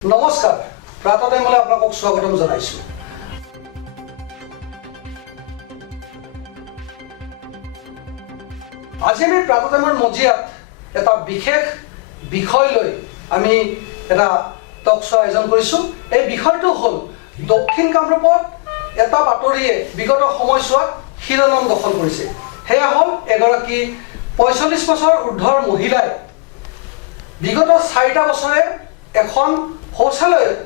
নমস্কাৰ প্ৰাতঃটাইমলৈ আপোনালোকক স্বাগতম জনাইছো আজি আমি প্ৰাতঃটাইমৰ মজিয়াত এটা বিশেষ বিষয় লৈ আমি এটা টক শ্ব' আয়োজন কৰিছো এই বিষয়টো হ'ল দক্ষিণ কামৰূপত এটা বাতৰিয়ে বিগত সময়ছোৱাত শিৰোনাম দখল কৰিছে হেয়া হ'ল এগৰাকী ৪৫ বছৰ ঊৰ্ধৰ মহিলাই বিগত ৪টা বছৰে এখন শৌচালয়ত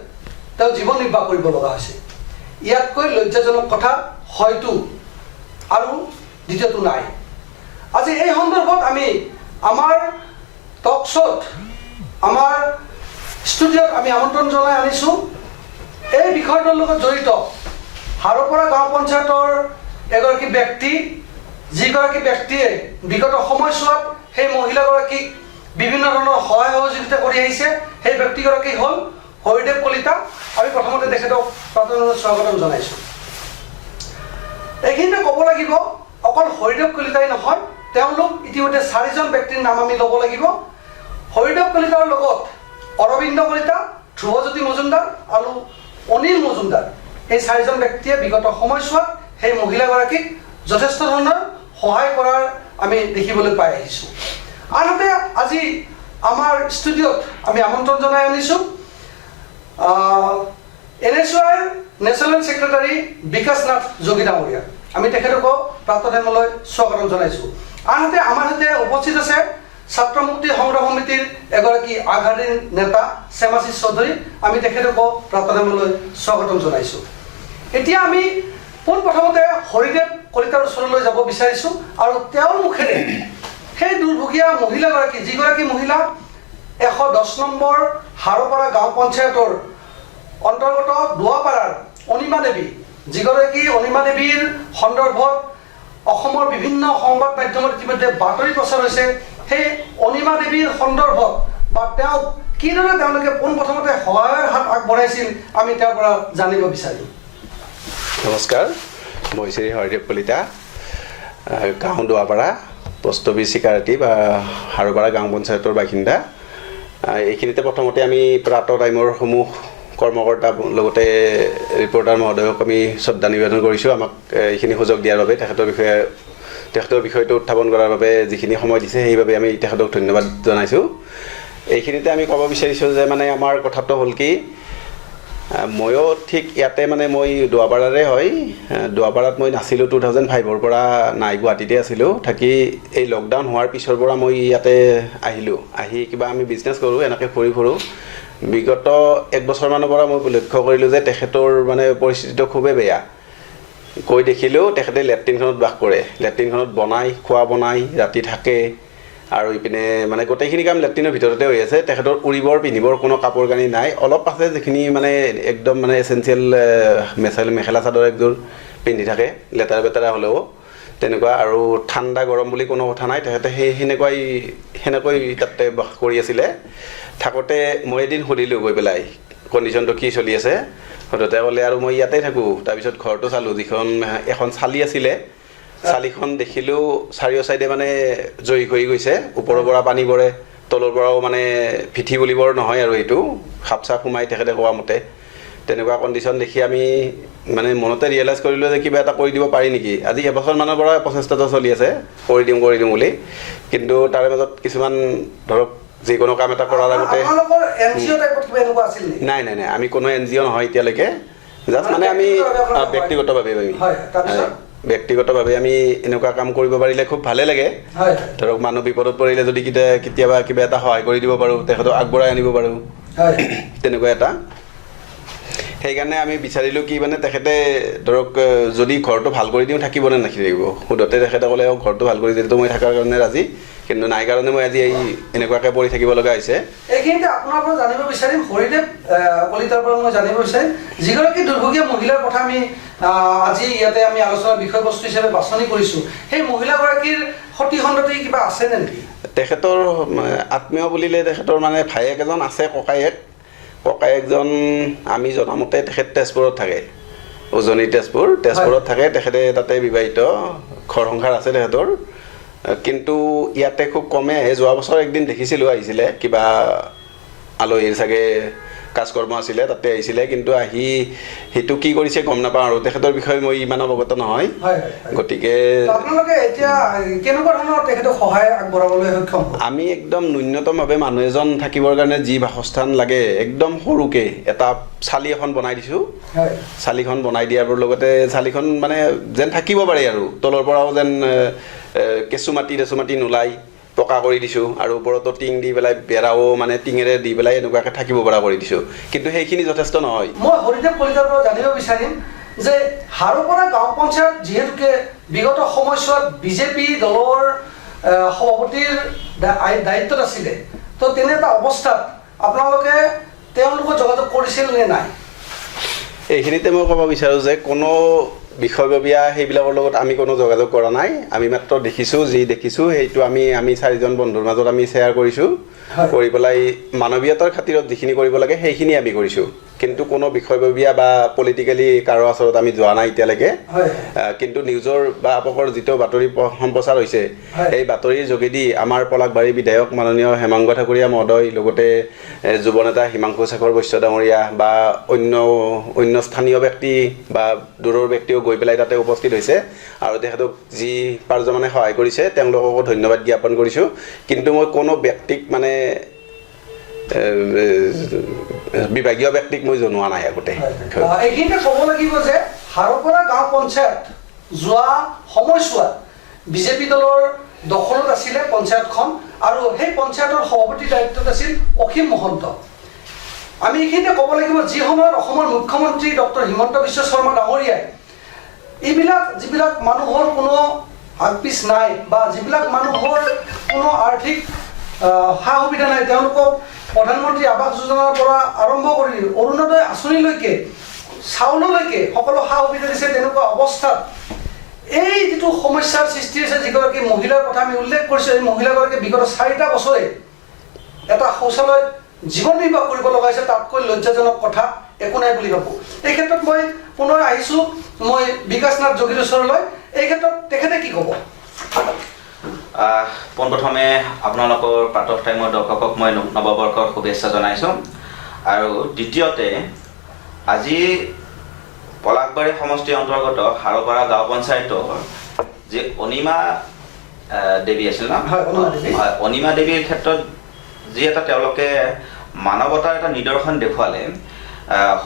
তেওঁ জীৱন নিৰ্বাহ কৰিব লগা হৈছে ইয়াতকৈ লজ্জাজনক কথা হয়তো আৰু দ্বিতীয়টো নাই আজি এই সন্দৰ্ভত আমি আমাৰ টক শ্ব'ত আমাৰ ষ্টুডিঅ'ত আমি আমন্ত্ৰণ জনাই আনিছো এই বিষয়টোৰ লগত জড়িত হাৰপৰা গাঁও পঞ্চায়তৰ এগৰাকী ব্যক্তি যিগৰাকী ব্যক্তিয়ে বিগত সময়ছোৱাত সেই মহিলাগৰাকীক বিভিন্ন ধৰণৰ সহায় সহযোগিতা কৰি আহিছে সেই ব্যক্তিগৰাকী হ'ল হৰিদেৱ কলিতা আমি প্ৰথমতে তেখেতক প্ৰাতঃটাইমলৈ স্বাগতম জনাইছোঁ এইখিনিতে ক'ব লাগিব অকল হৰিদেৱ কলিতাই নহয় তেওঁলোক ইতিমধ্যে 4জন ব্যক্তিৰ নাম আমি ল'ব লাগিব হৰিদেৱ কলিতাৰ লগত অৰবিন্দ কলিতা ধ্ৰুৱজ্যোতি মজুমদাৰ আৰু অনিল মজুমদাৰ এই 4জন ব্যক্তিয়ে বিগত সময়ছোৱাত সেই মহিলাগৰাকীক যথেষ্ট ধৰণৰ সহায় কৰাৰ আমি দেখিবলৈ পাই আহিছোঁ আনহাতে আজি আমাৰ ষ্টুডিঅ'ত আমি আমন্ত্ৰণ জনাই আনিছোঁ NSY নেশ্যনেল ছেক্ৰেটাৰী বিকাশ নাথ যোগী ডাঙৰীয়া আমি তেখেতক প্ৰাতঃটাইমলৈ স্বাগতম জনাইছোঁ আনহাতে আমাৰ সৈতে উপস্থিত আছে ছাত্ৰ মুক্তি সংগ্ৰাম সমিতিৰ এগৰাকী আগশাৰীৰ নেতা শ্যামাশিষ চৌধুৰী আমি তেখেতক প্ৰাতঃটাইমলৈ স্বাগতম জনাইছোঁ এতিয়া আমি পোনপ্ৰথমতে হৰিদেৱ কলিতাৰ ওচৰলৈ যাব বিচাৰিছোঁ আৰু তেওঁৰ মুখেৰে সেই দুৰ্ভগীয়া মহিলাগৰাকী যিগৰাকী মহিলা 110 নম্বৰ হাৰপৰা গাঁও পঞ্চায়তৰ অন্তৰ্গত দুৱাপাৰাৰ অনিমা দেৱী যিগৰাকী অনিমা দেৱীৰ সন্দৰ্ভত অসমৰ বিভিন্ন সংবাদ মাধ্যমত ইতিমধ্যে বাতৰি প্ৰচাৰ হৈছে সেই অনিমা দেৱীৰ সন্দৰ্ভত বা তেওঁ কিদৰে তেওঁলোকে পোনপ্ৰথমতে সহায়ৰ হাত আগবঢ়াইছিল আমি তেওঁৰ পৰা জানিব বিচাৰিম নমস্কাৰ মই শ্ৰী হৰিদেৱ কলিতা গাঁও দুৱাপাৰা পষ্টবি চিকাৰতী বা হাৰপৰা গাঁও পঞ্চায়তৰ বাসিন্দা এইখিনিতে প্ৰথমতে আমি প্ৰাতঃটাইমৰ সমূহ কৰ্মকৰ্তা লগতে ৰিপৰ্টাৰ মহোদয়ক আমি শ্ৰদ্ধা নিবেদন কৰিছোঁ আমাক এইখিনি সুযোগ দিয়াৰ বাবে তেখেতৰ বিষয়টো উত্থাপন কৰাৰ বাবে যিখিনি সময় দিছে সেইবাবে আমি তেখেতক ধন্যবাদ জনাইছোঁ এইখিনিতে আমি ক'ব বিচাৰিছোঁ যে মানে আমাৰ কথাটো হ'ল কি ময়ো ঠিক ইয়াতে মানে মই দুৱাপাৰাৰে হয় দুৱাপাৰাত মই নাছিলোঁ 2005ৰ পৰা নাই গুৱাহাটীতে আছিলোঁ থাকি এই লকডাউন হোৱাৰ পিছৰ পৰা মই ইয়াতে আহিলোঁ আহি কিবা আমি বিজনেছ কৰোঁ এনেকৈ ফুৰোঁ বিগত 1 বছৰমানৰ পৰা মই লক্ষ্য কৰিলোঁ যে তেখেতৰ মানে পৰিস্থিতিটো খুবেই বেয়া কৈ দেখিলোঁ তেখেতে লেট্ৰিনখনত বাস কৰে লেট্ৰিনখনত খোৱা বনাই ৰাতি থাকে আৰু ইপিনে মানে গোটেইখিনি কাম লেট্ৰিনৰ ভিতৰতে হৈ আছে তেখেতৰ উৰিবৰ পিন্ধিবৰ কোনো কাপোৰ কানি নাই অলপ আছে যিখিনি মানে একদম মানে এচেঞ্চিয়েল মেখেলা চাদৰ একযোৰ পিন্ধি থাকে লেতেৰা বেতেৰা হ'লেও তেনেকুৱা আৰু ঠাণ্ডা গৰম বুলি কোনো কথা নাই তেখেতে সেনেকৈ তাতে বাস কৰি আছিলে থাকোঁতে মই এদিন সুধিলোঁ গৈ পেলাই কণ্ডিশ্যনটো কি চলি আছে সুধোতে ক'লে আৰু মই ইয়াতে থাকোঁ তাৰপিছত ঘৰটো চালোঁ যিখন এখন চালি আছিলে চালিখন দেখিলোঁ চাৰিও চাইডে মানে জয়ী হৈ গৈছে ওপৰৰ পৰা পানী পৰে তলৰ পৰাও মানে পিঠি বুলিবৰ নহয় আৰু এইটো সাপ চাপ সোমাই তেখেতে কোৱা মতে তেনেকুৱা কণ্ডিশ্যন দেখি আমি মানে মনতে ৰিয়েলাইজ কৰিলোঁ যে কিবা এটা কৰি দিব পাৰি নেকি আজি এবছৰমানৰ পৰা প্ৰচেষ্টাটো চলি আছে কৰি দিম বুলি কিন্তু তাৰে মাজত কিছুমান ধৰক যিকোনো কাম এটা কৰাৰ আগতে নাই আমি কোনো NGO নহয় এতিয়ালৈকে জাষ্ট মানে আমি ব্যক্তিগতভাৱে আমি এনেকুৱা কাম কৰিব পাৰিলে খুব ভালে লাগে ধৰক মানুহ বিপদত পৰিলে যদি কেতিয়াবা কিবা এটা সহায় কৰি দিব পাৰোঁ তেখেতক আগবঢ়াই আনিব পাৰোঁ তেনেকুৱা এটা সেইকাৰণে আমি বিচাৰিলোঁ কি মানে তেখেতে ধৰক যদি ঘৰটো ভাল কৰি দিওঁ থাকিবনে নাথাকিব সোধোতে তেখেতে ক'লে ঘৰটো ভাল কৰি দিলেতো মই থকাৰ কাৰণে ৰাজি কিন্তু নাই কাৰণে মই আজি এনেকুৱাকৈ পৰি থাকিব লগা হৈছে এইখিনিতে আপোনাৰ পৰা জানিব বিচাৰিম হৰিদেৱ কলিতাৰ পৰা মই জানিব বিচাৰিম যিগৰাকী দুৰ্ভগীয়া মহিলাৰ কথা আমি আজি ইয়াতে আমি আলোচনাৰ বিষয়বস্তু হিচাপে বাছনি কৰিছোঁ সেই মহিলাগৰাকীৰ সতি সন্ততি কিবা আছেনে নেকি তেখেতৰ আত্মীয় বুলিলে তেখেতৰ মানে ভায়েক এজন আছে ককায়েকজন আমি জনামতে তেখেত তেজপুৰত থাকে উজনি তেজপুৰত থাকে তেখেতে তাতে বিবাহিত ঘৰ সংসাৰ আছে তেখেতৰ কিন্তু ইয়াতে খুব কমে আহে যোৱা বছৰ একদিন দেখিছিলোঁ আহিছিলে কিবা আলহীৰ চাগে কাজকৰ্ম আছিলে তাতে আহিছিলে কিন্তু আহি সেইটো কি কৰিছে গম নাপাওঁ আৰু তেখেতৰ বিষয়ে মই ইমান অৱগত নহয় গতিকে আপোনালোকে এতিয়া কেনেকুৱা ধৰণৰ তেখেতক সহায় আগবঢ়াবলৈ সক্ষম হ'ল আমি একদম ন্যূনতমভাৱে মানুহ এজন থাকিবৰ কাৰণে যি বাসস্থান লাগে একদম সৰুকে এটা চালি এখন বনাই দিছোঁ চালিখন বনাই দিয়াৰ লগতে চালিখন মানে যেন থাকিব পাৰে আৰু তলৰ পৰাও যেন কেঁচু মাটি নোলাই পকা কৰি দিছোঁ আৰু ওপৰতো টিং দি পেলাই বেৰাও মানে টিঙেৰে দি পেলাই এনেকুৱাকৈ থাকিব পৰা কৰি দিছোঁ কিন্তু সেইখিনি যথেষ্ট নহয় মই হৰিদেৱ কলিতাৰ পৰা জানিব বিচাৰিম যে হাৰোপাৰা গাঁও পঞ্চায়ত যিহেতুকে বিগত সময়ছোৱাত বিজেপি দলৰ সভাপতিৰ দায়িত্বত আছিলে তো তেনে এটা অৱস্থাত আপোনালোকে তেওঁলোকক যোগাযোগ কৰিছিল নে নাই এইখিনিতে মই ক'ব বিচাৰোঁ যে কোনো বিষয়ববীয়া সেইবিলাকৰ লগত আমি কোনো যোগাযোগ কৰা নাই আমি মাত্ৰ দেখিছোঁ যি দেখিছোঁ সেইটো আমি চাৰিজন বন্ধুৰ মাজত আমি শ্বেয়াৰ কৰিছোঁ কৰি পেলাই মানৱীয়তাৰ খাতিৰত যিখিনি কৰিব লাগে সেইখিনি আমি কৰিছোঁ কিন্তু কোনো বিষয়ববীয়া বা পলিটিকেলি কাৰো ওচৰত আমি যোৱা নাই এতিয়ালৈকে কিন্তু নিউজৰ বা আপকৰ যিটো বাতৰি সম্প্ৰচাৰ হৈছে এই বাতৰিৰ যোগেদি আমাৰ পলাশবাৰী বিধায়ক মাননীয় হেমাংগ ঠাকুৰীয়া মহোদয় লগতে যুৱ নেতা হিমাংশু শেখৰ বৈশ্য ডাঙৰীয়া বা অন্য স্থানীয় ব্যক্তি বা দূৰৰ ব্যক্তিও গৈ পেলাই তাতে উপস্থিত হৈছে আৰু তেখেতক যি পাৰ্যমানে সহায় কৰিছে তেওঁলোককো ধন্যবাদ জ্ঞাপন কৰিছোঁ কিন্তু মই কোনো ব্যক্তিক মানে বিভাগীয় ব্যক্তিক মই জনোৱা নাই আগতে এইখিনিতে ক'ব লাগিব যে হাৰোপাৰা গাঁও পঞ্চায়ত যোৱা সময়ছোৱাত বিজেপি দলৰ দখলত আছিলে পঞ্চায়তখন আৰু সেই পঞ্চায়তৰ সভাপতিৰ দায়িত্বত আছিল অসীম মহন্ত আমি এইখিনিতে ক'ব লাগিব যি সময়ত অসমৰ মুখ্যমন্ত্ৰী ডক্টৰ হিমন্ত বিশ্ব শৰ্মা ডাঙৰীয়াই যিবিলাক মানুহৰ কোনো আগপিছ নাই বা যিবিলাক মানুহৰ কোনো আৰ্থিক সা সুবিধা নাই তেওঁলোকক প্ৰধানমন্ত্ৰী আৱাস যোজনাৰ পৰা আৰম্ভ কৰি অৰুণোদয় আঁচনিলৈকে চাউললৈকে সকলো সা সুবিধা দিছে তেনেকুৱা অৱস্থাত এই যিটো সমস্যাৰ সৃষ্টি হৈছে যিগৰাকী মহিলাৰ কথা আমি উল্লেখ কৰিছোঁ এই মহিলাগৰাকী বিগত 4টা বছৰে এটা শৌচালয়ত জীৱন নিৰ্বাহ কৰিব লগা হৈছে তাতকৈ লজ্জাজনক কথা একো নাই বুলি ভাবোঁ এই ক্ষেত্ৰত মই পুনৰ আহিছোঁ মই বিকাশ নাথ যোগীৰ ওচৰলৈ এই ক্ষেত্ৰত তেখেতে কি ক'ব পোনপ্ৰথমে আপোনালোকৰ প্ৰাতঃ টাইমৰ দৰ্শকক মই নৱবৰ্ষৰ শুভেচ্ছা জনাইছোঁ আৰু দ্বিতীয়তে আজি পলাশবাৰী সমষ্টিৰ অন্তৰ্গত হাৰোপাৰা গাঁও পঞ্চায়তৰ যি অনিমা দেৱী আছিল ন অনিমা দেৱীৰ ক্ষেত্ৰত যি এটা তেওঁলোকে মানৱতাৰ এটা নিদৰ্শন দেখুৱালে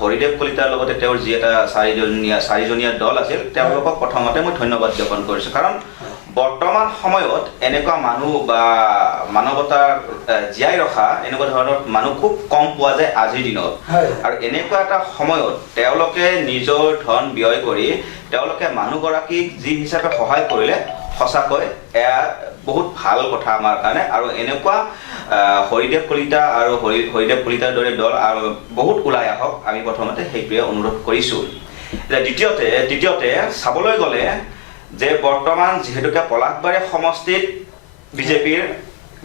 হৰিদেৱ কলিতাৰ লগতে তেওঁৰ যি এটা চাৰিজনীয়া দল আছিল তেওঁলোকক প্ৰথমতে মই ধন্যবাদ জ্ঞাপন কৰিছোঁ কাৰণ বৰ্তমান সময়ত এনেকুৱা মানুহ বা মানৱতাৰ জীয়াই ৰখা এনেকুৱা ধৰণৰ মানুহ খুব কম পোৱা যায় আজিৰ দিনত আৰু এনেকুৱা এটা সময়ত তেওঁলোকে নিজৰ ধন ব্যয় কৰি তেওঁলোকে মানুহগৰাকীক যি হিচাপে সহায় কৰিলে সঁচাকৈ এয়া বহুত ভাল কথা আমাৰ কাৰণে আৰু এনেকুৱা হৰিদেৱ কলিতা আৰু হৰিদেৱ কলিতাৰ দৰে দল আৰু বহুত ওলাই আহক আমি প্ৰথমতে সেইটোৱে অনুৰোধ কৰিছোঁ দ্বিতীয়তে চাবলৈ গ'লে যে বৰ্তমান যিহেতুকে পলাশবাৰী সমষ্টিত বিজেপিৰ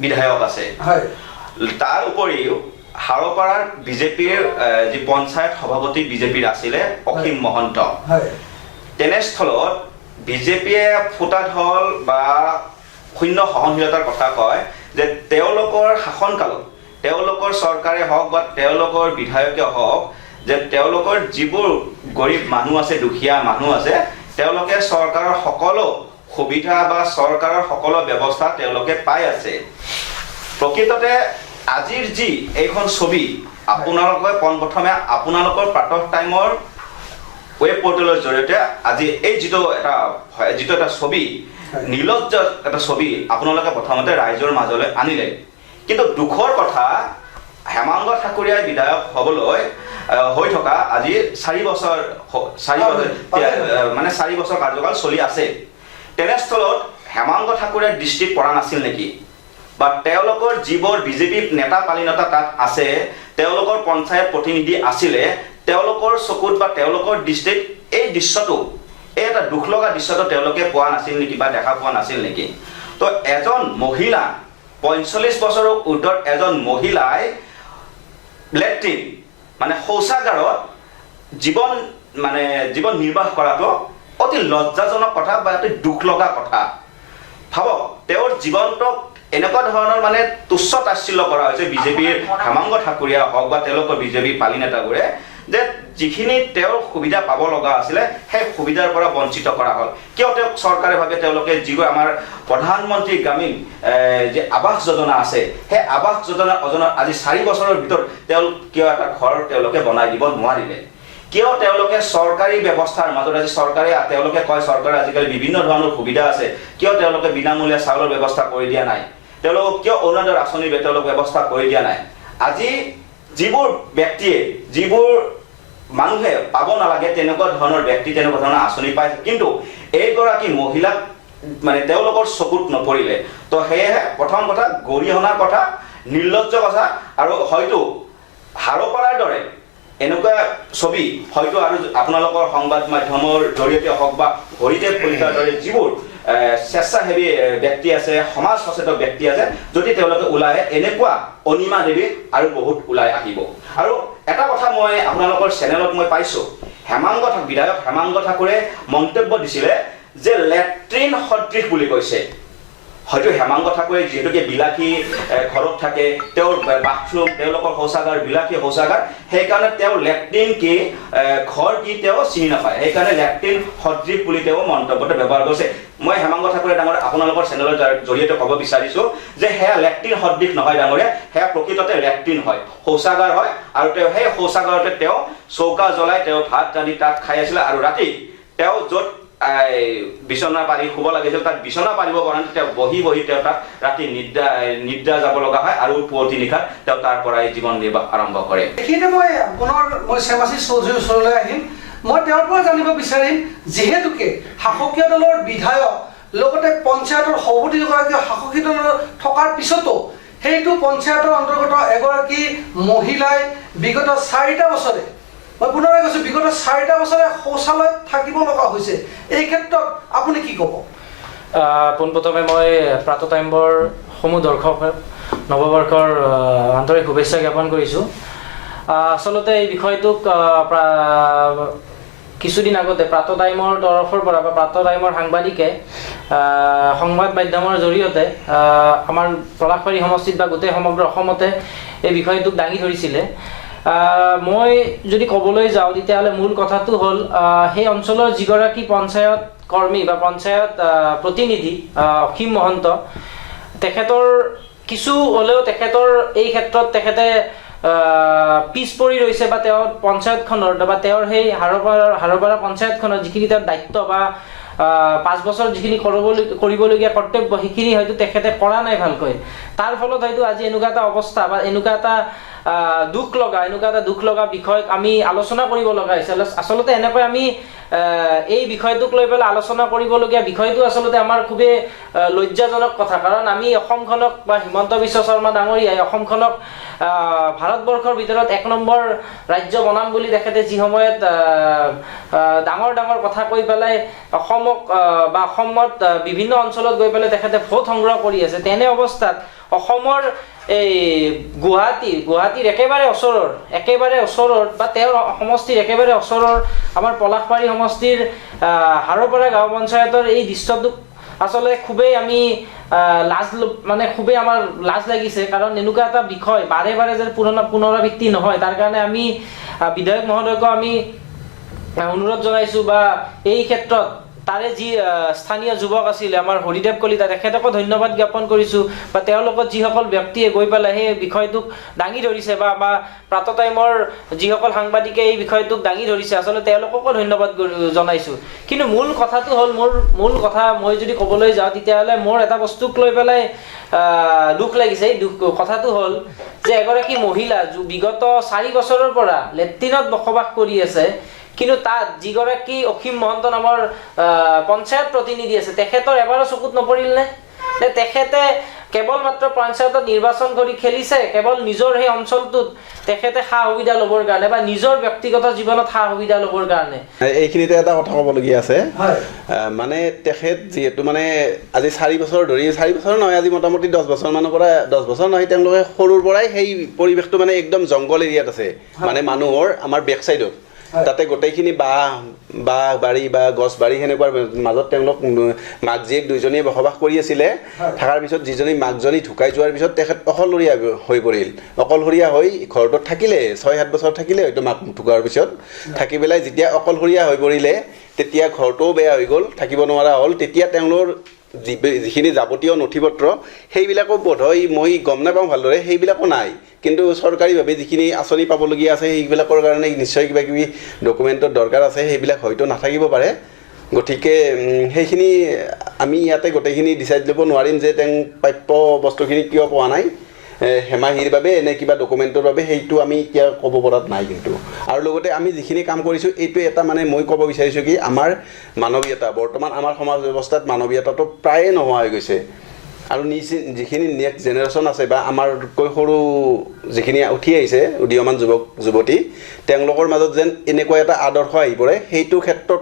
বিধায়ক আছে তাৰ উপৰিও হাৰোপাৰাৰ বিজেপিৰ যি পঞ্চায়ত সভাপতি বিজেপিৰ আছিলে অসীম মহন্ত তেনেস্থলত বিজেপিয়ে ফুটা ঢল বা শূন্য সহনশীলতাৰ কথা কয় যে তেওঁলোকৰ শাসনকালত তেওঁলোকৰ চৰকাৰে হওক বা তেওঁলোকৰ বিধায়কে হওক যে তেওঁলোকৰ যিবোৰ গৰীব মানুহ আছে দুখীয়া মানুহ আছে তেওঁলোকে চৰকাৰৰ সকলো সুবিধা বা চৰকাৰৰ সকলো ব্যৱস্থা তেওঁলোকে পাই আছে প্ৰকৃততে আজিৰ যি এইখন ছবি আপোনালোকে পোনপ্ৰথমে আপোনালোকৰ প্ৰাতঃ টাইমৰ ৱেব পৰ্টেলৰ জৰিয়তে আজি এই যিটো এটা ছবি নিলজ্জ এটা ছবি আপোনালোকে প্ৰথমতে ৰাইজৰ মাজলৈ আনিলে কিন্তু দুখৰ কথা হেমাংগ ঠাকুৰীয়াই বিধায়ক হ'বলৈ হৈ থকা আজি 4 বছৰ কাৰ্যকাল চলি আছে তেনেস্থলত হেমাংগ ঠাকুৰীয়াৰ দৃষ্টিত পৰা নাছিল নেকি বা তেওঁলোকৰ যিবোৰ বিজেপি নেতা পালিনতা তাত আছে তেওঁলোকৰ পঞ্চায়ত প্ৰতিনিধি আছিলে তেওঁলোকৰ চকুত বা তেওঁলোকৰ দৃষ্টিত এই দৃশ্যটো এই এটা দুখ লগা দৃশ্যটো তেওঁলোকে পোৱা নাছিল নেকি বা দেখা পোৱা নাছিল নেকি তো এজন মহিলা 45 বছৰৰ উৰ্ধৰ এজন মহিলাই লেট্ৰিন মানে শৌচাগাৰত জীৱন নিৰ্বাহ কৰাটো অতি লজ্জাজনক কথা বা অতি দুখ লগা কথা ভাবক তেওঁৰ জীৱনটোক এনেকুৱা ধৰণৰ মানে তুচ্ছ তাচ্ছিল্য কৰা হৈছে বিজেপিৰ হেমাংগ ঠাকুৰীয়া হওক বা তেওঁলোকৰ বিজেপিৰ পালি নেতাবোৰে যে যিখিনি তেওঁৰ সুবিধা পাব লগা আছিলে সেই সুবিধাৰ পৰা বঞ্চিত কৰা হ'ল কিয় তেওঁক চৰকাৰে ভাবে তেওঁলোকে যিবোৰ আমাৰ প্ৰধানমন্ত্ৰী গ্ৰামীণ যে আৱাস যোজনা আছে সেই আৱাস যোজনা আজি 4 বছৰৰ ভিতৰত তেওঁ কিয় এটা ঘৰ তেওঁলোকে বনাই দিব নোৱাৰিলে কিয় তেওঁলোকে চৰকাৰী ব্যৱস্থাৰ মাজত আজি চৰকাৰে তেওঁলোকে কয় চৰকাৰে আজিকালি বিভিন্ন ধৰণৰ সুবিধা আছে কিয় তেওঁলোকে বিনামূলীয়া চাউলৰ ব্যৱস্থা কৰি দিয়া নাই তেওঁলোকক কিয় অৰুণোদয় আঁচনি তেওঁলোক ব্যৱস্থা কৰি দিয়া নাই আজি যিবোৰ ব্যক্তিয়ে যিবোৰ মানুহে পাব নালাগে তেনেকুৱা ধৰণৰ ব্যক্তি তেনেকুৱা ধৰণৰ আঁচনি পাইছে কিন্তু এইগৰাকী মহিলাক মানে তেওঁলোকৰ চকুত নপৰিলে তো সেয়েহে প্ৰথম কথা গৰিহণাৰ কথা নিৰ্লজ্জ কথা আৰু হয়তো হাৰোপাৰাৰ দৰে এনেকুৱা ছবি হয়তো আৰু আপোনালোকৰ সংবাদ মাধ্যমৰ জৰিয়তে হওক বা হৰিদেৱ কলিতাৰ দৰে যিবোৰ স্বেচ্ছাসেৱী ব্যক্তি আছে সমাজ সচেতন ব্যক্তি আছে যদি তেওঁলোকে ওলাই এনেকুৱা অনিমা দেৱী আৰু বহুত ওলাই আহিব আৰু এটা কথা মই আপোনালোকৰ চেনেলত মই পাইছো বিধায়ক হেমাংগ ঠাকুৰে মন্তব্য দিছিলে যে লেট্ৰিন সদৃশ বুলি কৈছে হয়তো হেমাংগ ঠাকুৰে যিহেতুকে বিলাসী ঘৰত থাকে তেওঁৰ বাথৰুম তেওঁলোকৰ শৌচাগাৰ বিলাসী শৌচাগাৰ সেইকাৰণে তেওঁ লেট্ৰিন কি ঘৰ কি তেওঁ চিনি নাপায় সেইকাৰণে লেট্ৰিন সদৃশ বুলি তেওঁ মন্তব্যটো ব্যৱহাৰ কৰিছে মই হেমাংগ ঠাকুৰে ডাঙৰ আপোনালোকৰ চেনেলৰ জৰিয়তে ক'ব বিচাৰিছো যে সেয়া লেট্ৰিন সদৃশ নহয় ডাঙৰীয়া সেয়া প্ৰকৃততে লেট্ৰিন হয় শৌচাগাৰ হয় আৰু তেওঁ সেই শৌচাগাৰতে তেওঁ চৌকা জ্বলাই তেওঁ ভাত ৰান্ধি তাত খাই আছিলে আৰু ৰাতি তেওঁ য'ত বিছনা পাৰি শুব লাগিছিল তাত বিছনা পাৰিব কাৰণে তেওঁ বহি তেওঁ তাত ৰাতি নিদ্ৰা যাব লগা হয় আৰু পুৱতি নিশা তেওঁ তাৰ পৰাই জীৱন নিৰ্বাহ আৰম্ভ কৰে এইখিনিতে মই শ্যামাশিষ চৌধুৰীৰ ওচৰলৈ আহিম মই তেওঁৰ পৰা জানিব বিচাৰিম যিহেতুকে শাসকীয় দলৰ বিধায়ক লগতে পঞ্চায়তৰ সভাপতি এগৰাকী শাসকীয় দলৰ থকাৰ পিছতো সেইটো পঞ্চায়তৰ অন্তৰ্গত এগৰাকী মহিলাই বিগত 4টা বছৰে মই পুনৰ কৈছো বিগত 4টা বছৰে শৌচালয়ত থাকিব লগা হৈছে এই ক্ষেত্ৰত আপুনি কি ক'ব পোনপ্ৰথমে মই প্ৰাত টাইমৰ সমূহ দৰ্শক নৱবৰ্ষৰ আন্তৰিক শুভেচ্ছা জ্ঞাপন কৰিছোঁ আচলতে এই বিষয়টোক কিছুদিন আগতে প্ৰাত টাইমৰ তৰফৰ পৰা বা প্ৰাত টাইমৰ সাংবাদিকে সংবাদ মাধ্যমৰ জৰিয়তে আমাৰ পলাশবাৰী সমষ্টিত বা গোটেই সমগ্ৰ অসমতে এই বিষয়টোক দাঙি ধৰিছিলে মই যদি ক'বলৈ যাওঁ তেতিয়াহ'লে মূল কথাটো হ'ল সেই অঞ্চলৰ যিগৰাকী পঞ্চায়ত কৰ্মী বা পঞ্চায়ত প্ৰতিনিধি অসীম মহন্ত তেখেতৰ কিছু হ'লেও তেখেতৰ এই ক্ষেত্ৰত তেখেতে পিছ পৰি ৰৈছে বা তেওঁৰ পঞ্চায়তখনৰ বা তেওঁৰ সেই হাৰোপাৰা পঞ্চায়তখনৰ যিখিনি তেওঁৰ দায়িত্ব বা 5 বছৰ যিখিনি কৰিবলগীয়া কৰ্তব্য সেইখিনি হয়তো তেখেতে কৰা নাই ভালকৈ তাৰ ফলত হয়তো আজি এনেকুৱা এটা অৱস্থা বা এনেকুৱা এটা দুখ লগা বিষয়ক আমি আলোচনা কৰিব লগা হৈছে আচলতে এনেকৈ আমি এই বিষয়টোক লৈ পেলাই আলোচনা কৰিবলগীয়া বিষয়টো আচলতে আমাৰ খুবেই লজ্জাজনক কথা কাৰণ আমি অসমখনক বা হিমন্ত বিশ্ব শৰ্মা ডাঙৰীয়াই অসমখনক ভাৰতবৰ্ষৰ ভিতৰত 1 নম্বৰ ৰাজ্য বনাম বুলি তেখেতে যি সময়ত ডাঙৰ কথা কৈ পেলাই অসমক বা অসমত বিভিন্ন অঞ্চলত গৈ পেলাই তেখেতে ভোট সংগ্ৰহ কৰি আছে তেনে অৱস্থাত অসমৰ এই গুৱাহাটীৰ একেবাৰে ওচৰৰ বা তেওঁৰ সমষ্টিৰ একেবাৰে ওচৰৰ আমাৰ পলাশবাৰী সমষ্টিৰ হাৰোপাৰা গাঁও পঞ্চায়তৰ এই দৃশ্যটোক আচলতে খুবেই আমি খুবেই আমাৰ লাজ লাগিছে কাৰণ এনেকুৱা এটা বিষয় বাৰে যে পুনৰাবৃত্তি নহয় তাৰ কাৰণে আমি বিধায়ক মহোদয়ক আমি অনুৰোধ জনাইছো বা এই ক্ষেত্ৰত তাৰে যি স্থানীয় যুৱক আছিল আমাৰ হৰিদেৱ কলিতা তেখেতকো ধন্যবাদ জ্ঞাপন কৰিছো বা তেওঁৰ লগত যিসকল ব্যক্তিয়ে গৈ পেলাই সেই বিষয়টোক দাঙি ধৰিছে বা প্ৰাত টাইমৰ যিসকল সাংবাদিকে এই বিষয়টোক দাঙি ধৰিছে আচলতে তেওঁলোককো ধন্যবাদ জনাইছো কিন্তু মূল কথাটো হ'ল মূল কথা মই যদি ক'বলৈ যাওঁ তেতিয়াহ'লে মোৰ এটা বস্তুক লৈ পেলাই দুখ লাগিছে এই কথাটো হ'ল যে এগৰাকী মহিলা বিগত 4 বছৰৰ পৰা লেট্ৰিনত বসবাস কৰি আছে কিন্তু তাত যিগৰাকী অসীম মহন্ত নামৰ পঞ্চায়ত প্ৰতিনিধি আছে তেখেতৰ এবাৰো চকুত নপৰিল নে তেখেতে কেৱল মাত্ৰ পঞ্চায়তত নিৰ্বাচন কৰি খেলিছে কেৱল নিজৰ সেই অঞ্চলটোত তেখেতে সা সুবিধা ল'বৰ কাৰণে বা নিজৰ ব্যক্তিগত জীৱনত সা সুবিধা ল'বৰ কাৰণে এইখিনিতে এটা কথা ক'বলগীয়া আছে মানে তেখেত যিহেতু মানে আজি 4 বছৰ ধৰি 4 বছৰ নহয় আজি মোটামুটি 10 বছৰ মানৰ পৰা 10 বছৰ নহয় তেওঁলোকে সৰুৰ পৰাই সেই পৰিৱেশটো মানে একদম জংগল এৰিয়াত আছে মানে মানুহৰ আমাৰ বেক চাইডত তাতে গোটেইখিনি বাঁহ বাৰী বা গছ বাৰী সেনেকুৱাৰ মাজত তেওঁলোক মাক জীয়েক দুইজনীয়ে বসবাস কৰি আছিলে। থকাৰ পিছত যিজনী মাকজনী ঢুকাই যোৱাৰ পিছত তেখেত অকলশৰীয়া হৈ পৰিল। অকলশৰীয়া হৈ ঘৰটোত থাকিলে 6-7 বছৰ থাকিলে হয়তো মাক ঢুকোৱাৰ পিছত। থাকি পেলাই যেতিয়া অকলশৰীয়া হৈ পৰিলে তেতিয়া ঘৰটোও বেয়া হৈ গ'ল, থাকিব নোৱাৰা হ'ল। তেতিয়া তেওঁলোকৰ যিখিনি যাৱতীয় নথি পত্ৰ সেইবিলাকো বোধহয় মই গম নাপাওঁ ভালদৰে, সেইবিলাকো নাই। কিন্তু চৰকাৰীভাৱে যিখিনি আঁচনি পাবলগীয়া আছে সেইবিলাকৰ কাৰণে নিশ্চয় কিবা কিবি ডকুমেণ্টৰ দৰকাৰ আছে, সেইবিলাক হয়তো নাথাকিব পাৰে। গতিকে সেইখিনি আমি ইয়াতে গোটেইখিনি ডিচাইড ল'ব নোৱাৰিম যে তেওঁ প্ৰাপ্য বস্তুখিনি কিয় পোৱা নাই, হেমাহিৰ বাবে নে কিবা ডকুমেণ্টৰ বাবে, সেইটো আমি এতিয়া ক'ব পৰাত নাই। কিন্তু আৰু লগতে আমি যিখিনি কাম কৰিছোঁ এইটো এটা মানে মই ক'ব বিচাৰিছোঁ কি আমাৰ মানৱীয়তা, বৰ্তমান আমাৰ সমাজ ব্যৱস্থাত মানৱীয়তাটো প্ৰায়ে নোহোৱা হৈ গৈছে। আৰু যিখিনি নেক্সট জেনেৰেশ্যন আছে বা আমাৰকৈ সৰু যিখিনি উঠি আহিছে উদীয়মান যুৱক যুৱতী, তেওঁলোকৰ মাজত যেন এনেকুৱা এটা আদৰ্শ আহি পৰে, সেইটো ক্ষেত্ৰত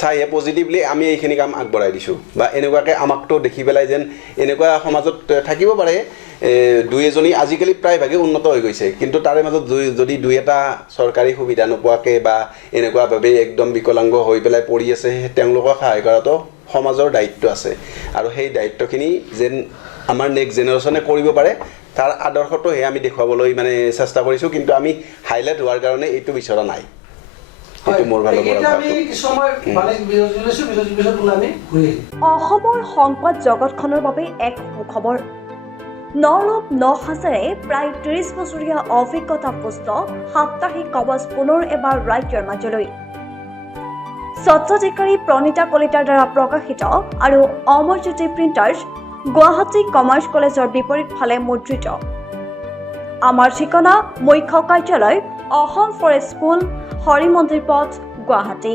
চাইহে পজিটিভলি আমি এইখিনি কাম আগবঢ়াই দিছোঁ। বা এনেকুৱাকৈ আমাকতো দেখি পেলাই যেন এনেকুৱা সমাজত থাকিব পাৰে দুই এজনী আজিকালি প্ৰায়ভাগে উন্নত হৈ গৈছে, কিন্তু তাৰে মাজত যদি দুই এটা চৰকাৰী সুবিধা নোপোৱাকৈ বা এনেকুৱাভাৱে একদম বিকলাংগ হৈ পেলাই পৰি আছে, তেওঁলোকক সহায় কৰাটো সমাজৰ দায়িত্ব আছে। আৰু সেই দায়িত্বখিনি যেন আমাৰ নেক্সট জেনেৰেশ্যনে কৰিব পাৰে তাৰ আদৰ্শটোহে আমি দেখুৱাবলৈ মানে চেষ্টা কৰিছোঁ। কিন্তু আমি হাইলাইট হোৱাৰ কাৰণে এইটো বিচৰা নাই। অসমৰ সংবাদ জগতখনৰ বাবে এক সুখবৰ। নৰূপ নসাজেৰে প্ৰায় 30 বছৰীয়া অভিজ্ঞতা পুষ্ট সাপ্তাহিক কবচ পুনৰ এবাৰ ৰাজ্যৰ মাজলৈ। স্বত্বাধিকাৰী প্ৰণীতা কলিতাৰ দ্বাৰা প্ৰকাশিত আৰু অমৰজ্যোতি প্ৰিণ্টাৰ্ছ, গুৱাহাটী কমাৰ্চ কলেজৰ বিপৰীত ফালে মুদ্ৰিত। আমাৰ ঠিকনা মুখ্য কাৰ্যালয় অসম ফৰেষ্ট স্কুল, হৰি মন্দিৰ পথ, গুৱাহাটী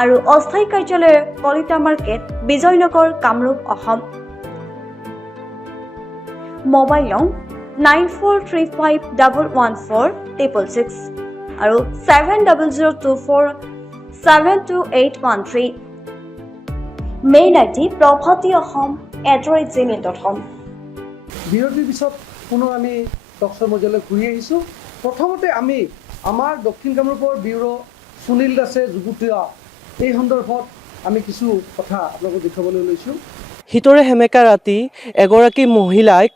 আৰু অস্থায়ী কাৰ্যালয় কলিতা মাৰ্কেট, বিজয়নগৰ, কামৰূপ, অসম। মোবাইল নং 9435114666 আৰু 7024722813। Mail ID probhati.ahom@gmail.com। বিৰতিৰ পিছত পুনৰ আমি ডক্টৰ মজিয়ালৈ ঘূৰি আহিছোঁ। প্ৰথমতে আমি আমাৰ দক্ষিণ কামৰূপৰ ব্যুৰ' সুনীল দাসে যুগুতোৱা এই সন্দৰ্ভত আমি কিছু কথা আপোনালোকক দেখুৱাবলৈ লৈছোঁ। শীতৰে সেমেকা ৰাতি এগৰাকী মহিলাক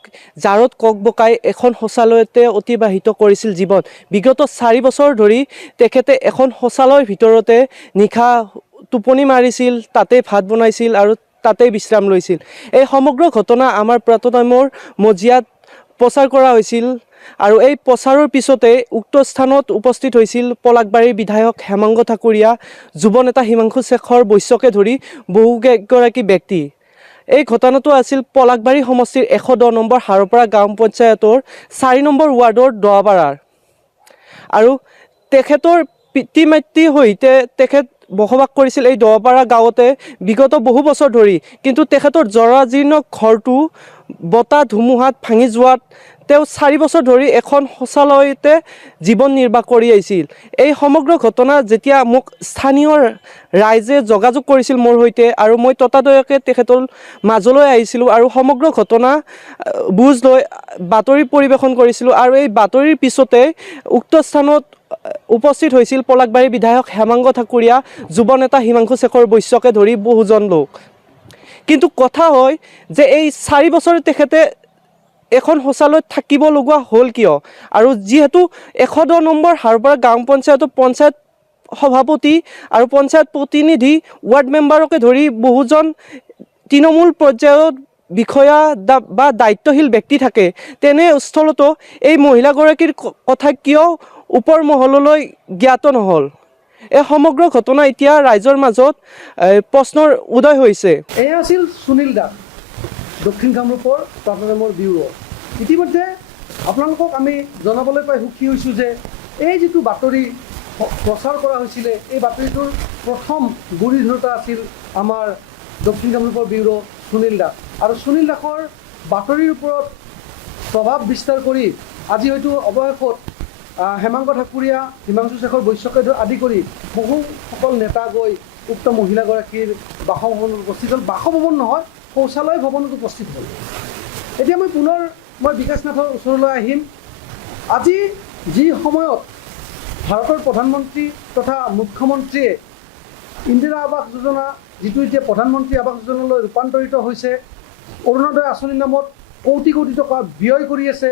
জাৰত কক বকাই এখন শৌচালয়তে অতিবাহিত কৰিছিল জীৱন। বিগত 4 বছৰ ধৰি তেখেতে এখন শৌচালয়ৰ ভিতৰতে নিশা টোপনি মাৰিছিল, তাতে ভাত বনাইছিল আৰু তাতে বিশ্ৰাম লৈছিল। এই সমগ্ৰ ঘটনা আমাৰ প্ৰাতঃটাইমৰ মজিয়াত প্ৰচাৰ কৰা হৈছিল আৰু এই প্ৰচাৰৰ পিছতে উক্ত স্থানত উপস্থিত হৈছিল পলাশবাৰীৰ বিধায়ক হেমাংগ ঠাকুৰীয়া, যুৱ নেতা হিমাংশু শেখৰ বৈশ্যকে ধৰি বহুকেইগৰাকী ব্যক্তি। এই ঘটনাটো আছিল পলাশবাৰী সমষ্টিৰ 110 নম্বৰ হাৰপাৰা গাঁও পঞ্চায়তৰ 4 নম্বৰ ৱাৰ্ডৰ দোৱাপাৰাৰ। আৰু তেখেতৰ পিতৃ মাতৃৰ সৈতে তেখেত বসবাস কৰিছিল এই দোৱাপাৰা গাঁৱতে বিগত বহু বছৰ ধৰি। কিন্তু তেখেতৰ জৰাজীৰ্ণ ঘৰটো বতাহ ধুমুহাত ভাঙি যোৱাত তেওঁ 4 বছৰ ধৰি এখন শৌচালয়তে জীৱন নিৰ্বাহ কৰি আহিছিল। এই সমগ্ৰ ঘটনা যেতিয়া মোক স্থানীয় ৰাইজে যোগাযোগ কৰিছিল মোৰ সৈতে, আৰু মই ততাতৈয়াকৈ তেখেতৰ মাজলৈ আহিছিলোঁ আৰু সমগ্ৰ ঘটনা বুজ লৈ বাতৰি পৰিৱেশন কৰিছিলোঁ। আৰু এই বাতৰিৰ পিছতে উক্ত স্থানত উপস্থিত হৈছিল পলাশবাৰীৰ বিধায়ক হেমাংগ ঠাকুৰীয়া, যুৱ নেতা হিমাংশু শেখৰ বৈশ্যকে ধৰি বহুজন লোক। কিন্তু কথা হয় যে এই 4 বছৰে তেখেতে এখন শৌচালয়ত থাকিব লগা হ'ল কিয়? আৰু যিহেতু 110 নম্বৰ হাৰপাৰা গাঁও পঞ্চায়তৰ পঞ্চায়ত সভাপতি আৰু পঞ্চায়ত প্ৰতিনিধি, ৱাৰ্ড মেম্বাৰকে ধৰি বহুজন তৃণমূল পৰ্যায়ত বিষয়া বা দায়িত্বশীল ব্যক্তি থাকে, তেনে স্থলতো এই মহিলাগৰাকীৰ কথা কিয় ওপৰ মহললৈ জ্ঞাত নহ'ল? এই সমগ্ৰ ঘটনা এতিয়া ৰাইজৰ মাজত প্ৰশ্নৰ উদয় হৈছে। এয়া আছিল সুনীল দাস, দক্ষিণ কামৰূপৰ প্ৰাতঃটাইমৰ ব্যুৰ'। ইতিমধ্যে আপোনালোকক আমি জনাবলৈ পাই সুখী হৈছোঁ যে এই যিটো বাতৰি প্ৰচাৰ কৰা হৈছিলে, এই বাতৰিটোৰ প্ৰথম গুৰি ধৰোঁতা আছিল আমাৰ দক্ষিণ কামৰূপৰ ব্যুৰ' সুনীল দাস। আৰু সুনীল দাসৰ বাতৰিৰ ওপৰত প্ৰভাৱ বিস্তাৰ কৰি আজি হয়তো অৱশেষত হেমাংগ ঠাকুৰীয়া, হিমাংশু শেখৰ বৈশ্যকে আদি কৰি বহুসকল নেতা গৈ উক্ত মহিলাগৰাকীৰ বাসভৱনত উপস্থিত হ'ল। বাসভৱন নহয়, শৌচালয় ভৱনত উপস্থিত হ'ল। এতিয়া মই বিকাশ নাথৰ ওচৰলৈ আহিম। আজি যি সময়ত ভাৰতৰ প্ৰধানমন্ত্ৰী তথা মুখ্যমন্ত্ৰীয়ে ইন্দিৰা আৱাস যোজনা যিটো এতিয়া প্ৰধানমন্ত্ৰী আৱাস যোজনালৈ ৰূপান্তৰিত হৈছে, অৰুণোদয় আঁচনিৰ নামত কোটি কোটি টকা ব্যয় কৰি আছে,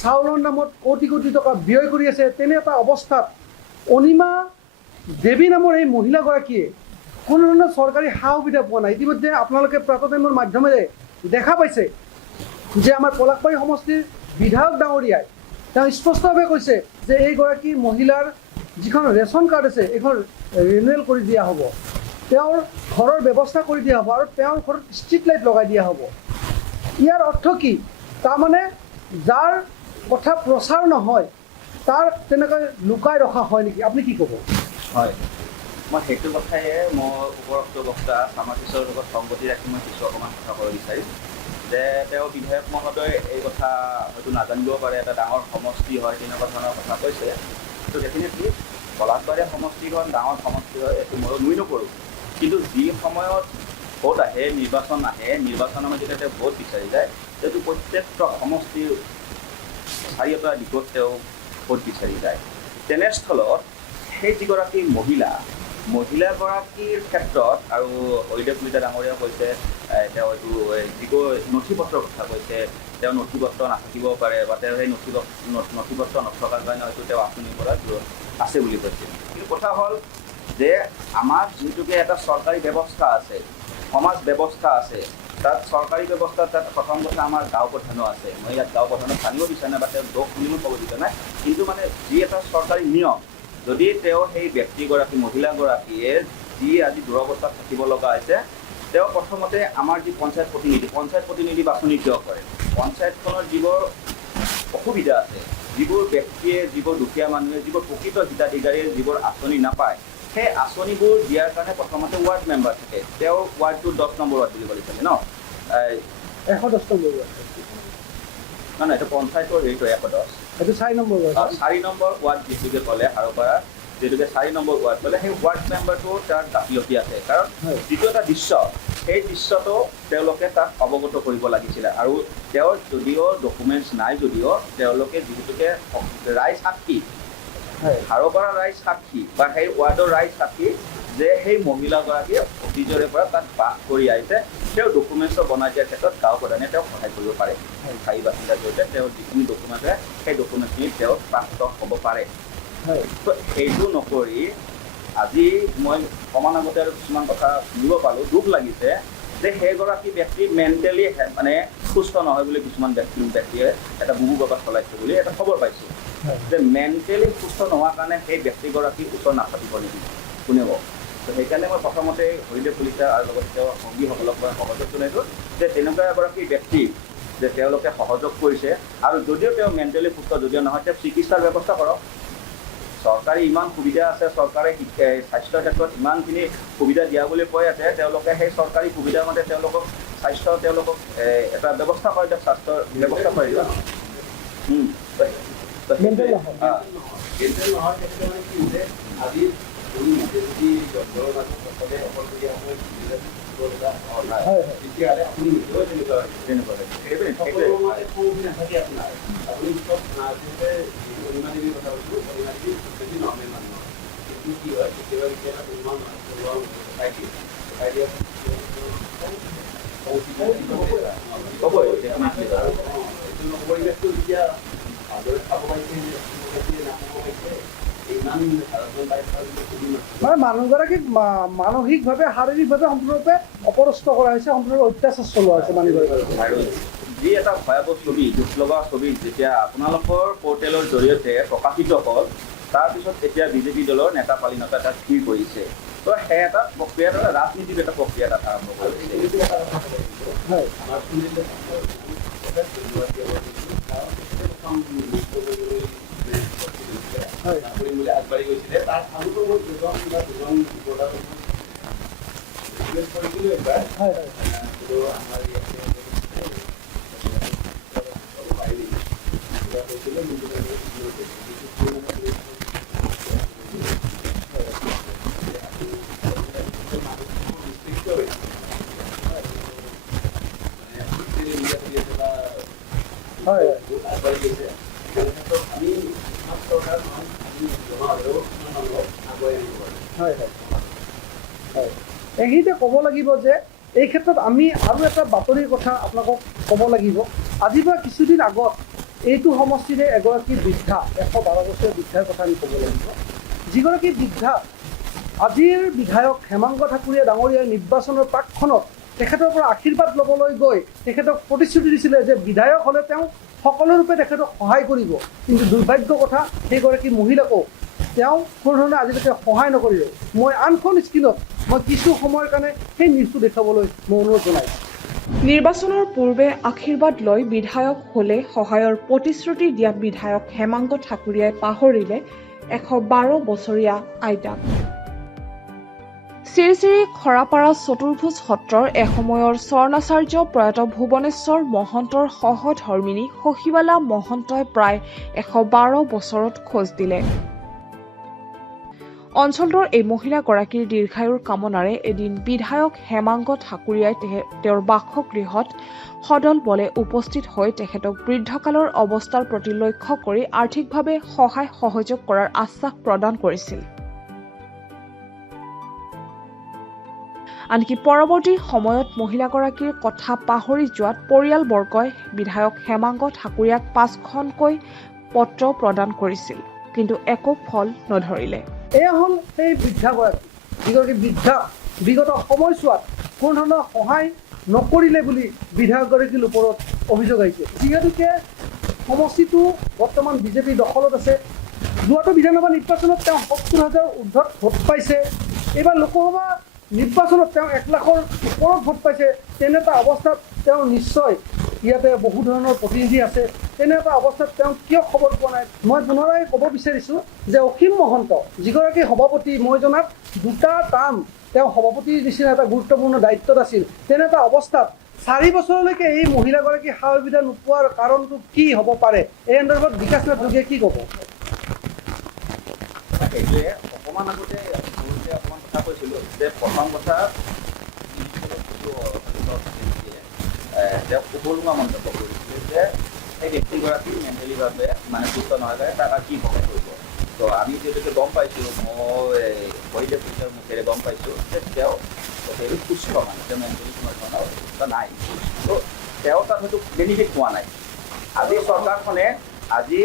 চাউলৰ নামত কোটি কোটি টকা ব্যয় কৰি আছে, তেনে এটা অৱস্থাত অনিমা দেৱী নামৰ এই মহিলাগৰাকীয়ে কোনো ধৰণৰ চৰকাৰী সা সুবিধা পোৱা নাই। ইতিমধ্যে আপোনালোকে প্ৰাতঃ টাইমৰ মাধ্যমেৰে দেখা পাইছে যে আমাৰ পলাশবাৰী সমষ্টিৰ বিধায়ক ডাঙৰীয়াই তেওঁ স্পষ্টভাৱে কৈছে যে এইগৰাকী মহিলাৰ যিখন ৰেচন কাৰ্ড আছে এইখন ৰিনিউৱেল কৰি দিয়া হ'ব, তেওঁৰ ঘৰৰ ব্যৱস্থা কৰি দিয়া হ'ব আৰু তেওঁৰ ঘৰত ষ্ট্ৰীট লাইট লগাই দিয়া হ'ব। ইয়াৰ অৰ্থ কি? তাৰমানে যাৰ কথা প্ৰচাৰ নহয় তাৰ তেনেকৈ লুকাই ৰখা হয় নেকি? আপুনি কি ক'ব? হয়, মই সেইটো কথাই মই উপৰোক্ত বক্তা সামাজিকৰ লগত সংগতি ৰাখি মই কিছু অকণমান কথা ক'ব বিচাৰিম যে তেওঁ বিধায়ক মহোদয় এই কথা হয়তো নাজানিব পাৰে, এটা ডাঙৰ সমষ্টি হয় তেনেকুৱা ধৰণৰ কথা কৈছে। ত' ডেফিনেটলি পলাশবাৰী সমষ্টিখন ডাঙৰ সমষ্টি হয়, এইটো মই নকৰোঁ। কিন্তু যি সময়ত ভোট আহে, নিৰ্বাচন আহে, নিৰ্বাচনৰ মাজতে তেওঁ ভোট বিচাৰি যায়, সেইটো প্ৰত্যেকটো সমষ্টিৰ চাৰিওটা দিশত তেওঁ ভোট বিচাৰি যায়। তেনেস্থলত সেই যিগৰাকী মহিলাগৰাকীৰ ক্ষেত্ৰত আৰু হৰিদেৱ কলিতা ডাঙৰীয়া কৈছে তেওঁ এইটো যিবোৰ নথি পত্ৰৰ কথা কৈছে, তেওঁ নথি পত্ৰ নাথাকিব পাৰে বা তেওঁ সেই নথি পত্ৰ নথকাৰ কাৰণে হয়তো তেওঁ আঁচনিৰ পৰা দূৰত আছে বুলি কৈছে। কিন্তু কথা হ'ল যে আমাৰ যিহেতুকে এটা চৰকাৰী ব্যৱস্থা আছে, সমাজ ব্যৱস্থা আছে, তাত চৰকাৰী ব্যৱস্থাত তাত প্ৰথম কথা আমাৰ গাঁও প্ৰধানো আছে। মই ইয়াত গাঁও প্ৰধানক জানিব বিচৰা নাই বা তেওঁ দোষ বুলিও ক'ব বিচৰা নাই, কিন্তু মানে যি এটা চৰকাৰী নিয়ম, যদি তেওঁ সেই ব্যক্তিগৰাকী মহিলাগৰাকীয়ে যি আজি দুৰৱস্থাত থাকিব লগা হৈছে, তেওঁ প্ৰথমতে আমাৰ যি পঞ্চায়ত প্ৰতিনিধি বাছনি কিয় কৰে? পঞ্চায়তখনৰ যিবোৰ অসুবিধা আছে, যিবোৰ ব্যক্তিয়ে, যিবোৰ দুখীয়া মানুহে, যিবোৰ প্ৰকৃত হিতাধিকাৰীয়ে যিবোৰ আঁচনি নাপায়, সেই আঁচনিবোৰ দিয়াৰ কাৰণে প্ৰথমতে ৱাৰ্ড মেম্বাৰ থাকে। তেওঁ ৱাৰ্ডটো 10 নম্বৰ ৱাৰ্ড বুলি ক'লে ন, 110 নম্বৰ ৱাৰ্ড নহয়, এইটো পঞ্চায়তৰ হেৰিটো 110, এইটো 4 নম্বৰ ৱাৰ্ড। 4 নম্বৰ ৱাৰ্ড যিটোকে ক'লে হাৰোপাৰা, যিটোকে 4 নম্বৰ ৱাৰ্ড ক'লে, সেই ৱাৰ্ড মেম্বাৰটো তাৰ গাফিলতি আছে। কাৰণ যিটো এটা দৃশ্য, সেই দৃশ্যটো তেওঁলোকে তাত অৱগত কৰিব লাগিছিলে। আৰু তেওঁৰ যদিও ডকুমেণ্টছ নাই, যদিও তেওঁলোকে যিহেতুকে ৰাইজ সাক্ষী, হাৰোপাৰা ৰাইজ সাক্ষী বা সেই ৱাৰ্ডৰ ৰাইজ সাক্ষী যে সেই মহিলাগৰাকীয়ে অতীজৰে পৰা তাত বাস কৰি আহিছে, তেওঁ ডকুমেণ্টছ বনাই দিয়াৰ ক্ষেত্ৰত গাঁও প্ৰধানে তেওঁক সহায় কৰিব পাৰে। স্থায়ী বাসিন্দাৰ জৰিয়তে তেওঁৰ যিখিনি ডকুমেণ্ট আছে সেই ডকুমেণ্টখিনি তেওঁ প্ৰাপ্ত হ'ব পাৰে। তো সেইটো নকৰি আজি মই অকণমান আগতে আৰু কিছুমান কথা শুনিব পালোঁ, দুখ লাগিছে যে সেইগৰাকী ব্যক্তি মেণ্টেলি মানে সুস্থ নহয় বুলি কিছুমান ব্যক্তিয়ে এটা বুবু বাবা চলাইছে বুলি এটা খবৰ পাইছোঁ যে মেণ্টেলি সুস্থ নোহোৱাৰ কাৰণে সেই ব্যক্তিগৰাকীৰ ওচৰ নাথাকিব নেকি কোনেও। তো সেইকাৰণে মই প্ৰথমতে হৰিদেৱ কলিতা আৰু লগতে তেওঁৰ সংগীসকলক মই সহযোগ জনাইছোঁ যে তেনেকুৱা এগৰাকী ব্যক্তি যে তেওঁলোকে সহযোগ কৰিছে, আৰু যদিও তেওঁ মেণ্টেলি সুস্থ যদিও নহয়, তেওঁ চিকিৎসাৰ ব্যৱস্থা কৰক। চৰকাৰী ইমান সুবিধা আছে, চৰকাৰে স্বাস্থ্যৰ ক্ষেত্ৰত ইমানখিনি সুবিধা দিয়া বুলি কৈ আছে, তেওঁলোকে সেই চৰকাৰী সুবিধাৰ মতে তেওঁলোকক এটা ব্যৱস্থা কৰি দিয়ক, স্বাস্থ্যৰ ব্যৱস্থা কৰি দিয়ক। মানে মানুহগৰাকীক মানসিকভাৱে শাৰীৰিকভাৱে সম্পূৰ্ণৰূপে অপদস্থ কৰা হৈছে, সম্পূৰ্ণৰূপে অত্যাচাৰ চলোৱা হৈছে মানুহগৰাকীক। আৰু যি এটা ভয়াৱহ ছবি, দুখ লগা ছবি যেতিয়া আপোনালোকৰ পৰ্টেলৰ জৰিয়তে প্ৰকাশিত হ'ল, তাৰপিছত এতিয়া বিজেপি দলৰ নেতা পালিনতা তাত ভিৰ কৰিছে। তো সেই এটা প্ৰক্ৰিয়া, এটা ৰাজনীতিৰ এটা প্ৰক্ৰিয়া তাত আৰম্ভ কৰিছে। আগবাঢ়ি গৈছিলে তাত আমি হয় হয় হয় এইখিনিতে ক'ব লাগিব যে এই ক্ষেত্ৰত আমি আৰু এটা বাতৰিৰ কথা আপোনালোকক ক'ব লাগিব। আজিৰ পৰা কিছুদিন আগত এইটো সমষ্টিৰে এগৰাকী বৃদ্ধা 112 বছৰীয়া বৃদ্ধাৰ কথা আমি ক'ব লাগিব। যিগৰাকী বৃদ্ধা আজিৰ বিধায়ক হেমাংগ ঠাকুৰীয়া ডাঙৰীয়াৰ নিৰ্বাচনৰ প্ৰাকক্ষণত তেখেতৰ পৰা আশীৰ্বাদ ল'বলৈ গৈ তেখেতক প্ৰতিশ্ৰুতি দিছিলে যে বিধায়ক হ'লে তেওঁ সকলোৰূপে তেখেতক সহায় কৰিব, কিন্তু দুৰ্ভাগ্যৰ কথা সেইগৰাকী মহিলাকো তেওঁ কোনো ধৰণে আজিলৈকে সহায় নকৰিলে। মই আনখন স্ক্ৰীণত মই কিছু সময়ৰ কাৰণে সেই নিউজটো দেখুৱাবলৈ মই অনুৰোধ জনাইছোঁ। নিৰ্বাচনৰ পূৰ্বে আশীৰ্বাদ লৈ বিধায়ক হ'লে সহায়ৰ প্ৰতিশ্ৰুতি দিয়া বিধায়ক হেমাংগ ঠাকুৰীয়াই পাহৰিলে 112 বছৰীয়া আইতাক। শ্ৰী শ্ৰী খৰাপাৰা চতুৰ্ভুজ সত্ৰৰ এসময়ৰ স্বৰ্ণাচাৰ্য প্ৰয়াত ভুৱনেশ্বৰ মহন্তৰ সহধৰ্মিনী শশীবালা মহন্তই প্ৰায় 112 বছৰত খোজ দিলে। অঞ্চলটোৰ এই মহিলাগৰাকীৰ দীৰ্ঘায়ুৰ কামনাৰে এদিন বিধায়ক হেমাংগ ঠাকুৰীয়াই তেওঁৰ বাসগৃহত সদল বলে উপস্থিত হৈ তেখেতক বৃদ্ধকালৰ অৱস্থাৰ প্ৰতি লক্ষ্য কৰি আৰ্থিকভাৱে সহায় সহযোগ কৰাৰ আশ্বাস প্ৰদান কৰিছিল। আনকি পৰৱৰ্তী সময়ত মহিলাগৰাকীৰ কথা পাহৰি যোৱাত পৰিয়ালবৰ্গই বিধায়ক হেমাংগ ঠাকুৰীয়াক 5খনকৈ পত্ৰ প্ৰদান কৰিছিল, কিন্তু একো ফল নধৰিলে। এয়া হ'ল সেই বৃদ্ধাগৰাকী, যিগৰাকী বৃদ্ধা বিগত সময়ছোৱাত কোনো ধৰণৰ সহায় নকৰিলে বুলি বিধায়কগৰাকীৰ ওপৰত অভিযোগ আহিছে। যিহেতুকে সমষ্টিটো বৰ্তমান বিজেপিৰ দখলত আছে। যোৱাটো বিধানসভা নিৰ্বাচনত তেওঁ 70,000 ঊৰ্ধত ভোট পাইছে। এইবাৰ লোকসভা নিৰ্বাচনত তেওঁ 1 লাখৰ ওপৰত ভোট পাইছে। তেনে এটা অৱস্থাত তেওঁ নিশ্চয় ইয়াতে বহু ধৰণৰ প্ৰতিনিধি আছে। তেনে এটা অৱস্থাত তেওঁ কিয় খবৰ পোৱা নাই? মই পুনৰাই ক'ব বিচাৰিছোঁ যে অসীম মহন্ত যিগৰাকী সভাপতি, মই জনাত 2টা টাৰ্ম তেওঁ সভাপতিৰ নিচিনা এটা গুৰুত্বপূৰ্ণ দায়িত্বত আছিল। তেনে এটা অৱস্থাত 4 বছৰলৈকে এই মহিলাগৰাকী সা সুবিধা নোপোৱাৰ কাৰণটো কি হ'ব পাৰে? এই সন্দৰ্ভত বিকাশ নাথ যোগীয়ে কি ক'ব? সেইটোৱে অকণমান আগতে অকণমান কথা কৈছিলোঁ যে প্ৰথম কথা তেওঁ উপলুঙা মন্তব্য কৰিছিলে যে সেই ব্যক্তিগৰাকী মেণ্টেলিভাৱে মানে সুস্থ নহয় কাৰণে তাক কি সহায় কৰিব। তো আমি যিহেতুকে গম পাইছোঁ, মই পৰিৱেশ বিজ্ঞানৰ মুখেৰে গম পাইছোঁ যে তেওঁ সেইটো সুস্থ মানে তেওঁ মেণ্টেলি কোনো ধৰণৰ সুস্থ নাই। তো তেওঁ তাত হয়তো বেনিফিট পোৱা নাই। আজি চৰকাৰখনে আজি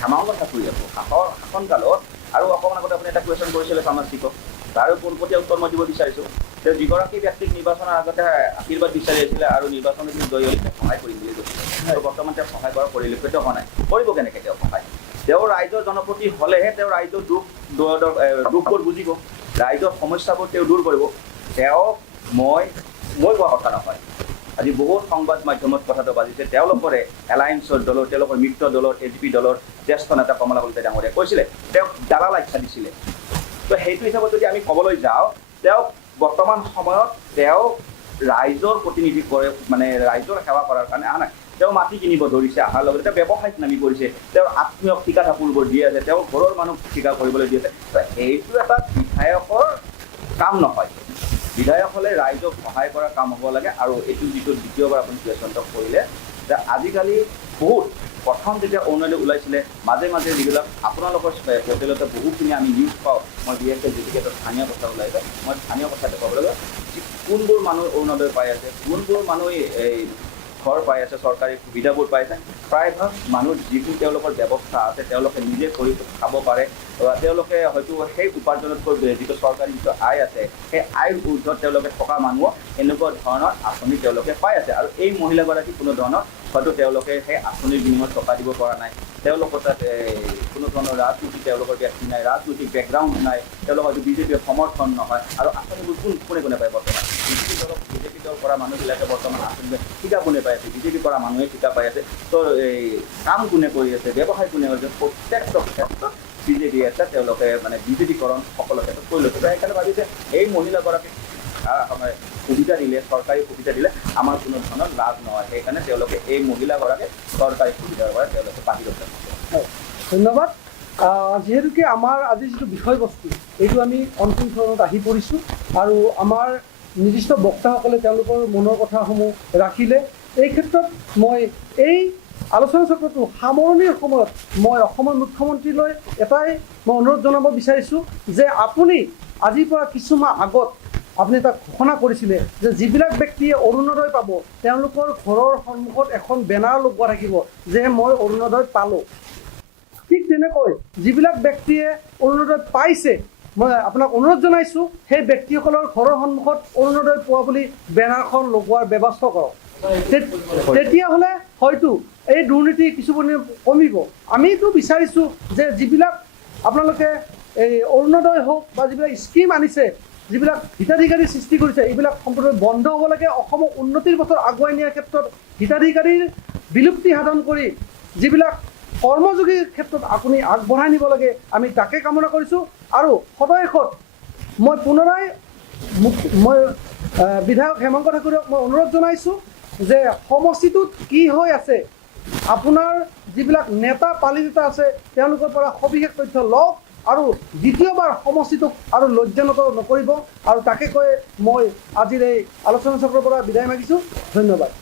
হেমাংগ ঠাকুৰীয়াক শাসনকালত আৰু অকণমান আগতে আপুনি এটা কুৱেশ্যন কৰিছিলে ফাৰ্মাচিকক, তাৰো পোনপটীয়া উত্তৰ মই দিব বিচাৰিছোঁ যে যিগৰাকী ব্যক্তিক নিৰ্বাচনৰ আগতে আশীৰ্বাদ বিচাৰি আহিছিলে আৰু নিৰ্বাচনত জয়ী হ'লে তেওঁক সহায় কৰিম বুলি কৈছিলে, আৰু বৰ্তমান তেওঁক সহায় কৰাৰ পৰিলক্ষিত হোৱা নাই। কৰিব কেনেকৈ তেওঁ সহায়? তেওঁ ৰাইজৰ জনপ্ৰতি হ'লেহে তেওঁ ৰাইজৰ দুখবোৰ বুজিব, ৰাইজৰ সমস্যাবোৰ তেওঁ দূৰ কৰিব। তেওঁক মই কোৱা কথা নহয়। আজি বহুত সংবাদ মাধ্যমত কথাটো বাজিছে, তেওঁলোকৰে এলায়েন্সৰ দলৰ, তেওঁলোকৰ মিত্ৰ দলৰ AGP দলৰ জ্যেষ্ঠ নেতা কমলা কলিতা ডাঙৰীয়াই কৈছিলে তেওঁক দালাল আখ্যা দিছিলে। তো সেইটো হিচাপত যদি আমি ক'বলৈ যাওঁ, তেওঁক বৰ্তমান সময়ত তেওঁ ৰাইজৰ প্ৰতিনিধি কৰে, মানে ৰাইজৰ সেৱা কৰাৰ কাৰণে অহা নাই। তেওঁ মাটি কিনিব ধৰিছে, অহাৰ লগতে তেওঁ ব্যৱসায়ত নামি পৰিছে, তেওঁৰ আত্মীয়ক ঠিকা ঠাকুৰবোৰ দি আছে, তেওঁৰ ঘৰৰ মানুহ ঠিকা কৰিবলৈ দি আছে। এইটো এটা বিধায়কৰ কাম নহয়। বিধায়ক হ'লে ৰাইজক সহায় কৰাৰ কাম হ'ব লাগে। আৰু এইটো যিটো দ্বিতীয়বাৰ আপুনি কুৱেশ্যনটো কৰিলে যে আজিকালি বহুত প্ৰথম যেতিয়া অৰুণোদয় ওলাইছিলে, মাজে মাজে যিবিলাক আপোনালোকৰ পৰ্টেলতে বহুখিনি আমি নিউজ পাওঁ, মই বিশেষকৈ যিহেতুকে এটা স্থানীয় কথা ওলাইছে, মই স্থানীয় কথা দেখুৱাব লাগে কোনবোৰ মানুহ অৰুণোদয় পাই আছে, কোনবোৰ মানুহ এই ঘৰ পাই আছে, চৰকাৰী সুবিধাবোৰ পাই আছে। প্ৰায়ভাগ মানুহ যিটো তেওঁলোকৰ ব্যৱস্থা আছে, তেওঁলোকে নিজে কৰি খাব পাৰে, তেওঁলোকে হয়তো সেই উপাৰ্জনতকৈ যিটো চৰকাৰী যিটো আয় আছে, সেই আয়ৰ ঊৰ্ধত তেওঁলোকে থকা মানুহ এনেকুৱা ধৰণৰ আঁচনি তেওঁলোকে পাই আছে। আৰু এই মহিলাগৰাকী কোনো ধৰণৰ হয়তো তেওঁলোকে সেই আঁচনিৰ বিনিময়ত টকা দিব পৰা নাই, তেওঁলোকৰ তাত কোনো ধৰণৰ ৰাজনীতি তেওঁলোকৰ ব্যক্তি নাই, ৰাজনৈতিক বেকগ্ৰাউণ্ড নাই, তেওঁলোকৰ হয়তো বিজেপিৰ সমৰ্থন নহয়। আৰু আঁচনিবোৰ কোনে পায় বৰ্তমান? বিজেপি দল কৰা মানুহবিলাকে বৰ্তমান আঁচনিবিলাক ঠিকা কোনে পাই আছে? বিজেপি কৰা মানুহে ঠিকা পাই আছে। তো এই কাম কোনে কৰি আছে, ব্যৱসায় কোনে কৰিছে? প্ৰত্যেকটো ক্ষেত্ৰত বিজেপি আছে, তেওঁলোকে মানে বিজেপিকৰণ সকলো ক্ষেত্ৰত পৰিলক্ষিত। সেইকাৰণে ভাবিছে এই মহিলাগৰাকীক সুবিধা দিলে, চৰকাৰী সুবিধা দিলে আমাৰ কোনো ধৰণৰ লাভ নহয়। সেইকাৰণে তেওঁলোকে এই মহিলাগৰাকীক চৰকাৰী সুবিধাৰ পৰা তেওঁলোকে বাহিৰত ৰাখিছে। ধন্যবাদ। যিহেতুকে আমাৰ আজি যিটো বিষয়বস্তু এইটো আমি অন্তিম চৰণত আহি পৰিছোঁ, আৰু আমাৰ নিৰ্দিষ্ট বক্তাসকলে তেওঁলোকৰ মনৰ কথাসমূহ ৰাখিলে। এই ক্ষেত্ৰত মই এই আলোচনা চক্ৰটো সামৰণিৰ সময়ত মই অসমৰ মুখ্যমন্ত্ৰীলৈ এটাই মই অনুৰোধ জনাব বিচাৰিছোঁ যে আপুনি আজিৰ পৰা কিছুমাহ আগত আপুনি এটা ঘোষণা কৰিছিলে যে যিবিলাক ব্যক্তিয়ে অৰুণোদয় পাব তেওঁলোকৰ ঘৰৰ সন্মুখত এখন বেনাৰ লগোৱা থাকিব যে মই অৰুণোদয় পালোঁ। ঠিক তেনেকৈ যিবিলাক ব্যক্তিয়ে অৰুণোদয় পাইছে মই আপোনাক অনুৰোধ জনাইছোঁ সেই ব্যক্তিসকলৰ ঘৰৰ সন্মুখত অৰুণোদয় পোৱা বুলি বেনাৰখন লগোৱাৰ ব্যৱস্থা কৰক। তেতিয়াহ'লে হয়তো এই দুৰ্নীতি কিছু পৰিমাণে কমিব। আমিতো বিচাৰিছোঁ যে যিবিলাক আপোনালোকে এই অৰুণোদয় হওক বা যিবিলাক স্কিম আনিছে, যিবিলাক হিতাধিকাৰী সৃষ্টি কৰিছে, এইবিলাক সম্পূৰ্ণ বন্ধ হ'ব লাগে। অসমক উন্নতিৰ পথত আগুৱাই নিয়াৰ ক্ষেত্ৰত হিতাধিকাৰীৰ বিলুপ্তি সাধন কৰি যিবিলাক কৰ্মযোগীৰ ক্ষেত্ৰত আপুনি আগবঢ়াই নিব লাগে, আমি তাকে কামনা কৰিছোঁ। আৰু সদয়শেষত মই পুনৰাই বিধায়ক হেমন্ত ঠাকুৰক মই অনুৰোধ জনাইছোঁ যে সমষ্টিটোত কি হৈ আছে আপোনাৰ যিবিলাক নেতা পালিনেতা আছে তেওঁলোকৰ পৰা সবিশেষ তথ্য লওক আৰু দ্বিতীয়বাৰ সমষ্টিটোক আৰু লজ্জানত নকৰিব। আৰু তাকে কৈ মই আজিৰ এই আলোচনা চক্ৰৰ পৰা বিদায় মাগিছোঁ। ধন্যবাদ।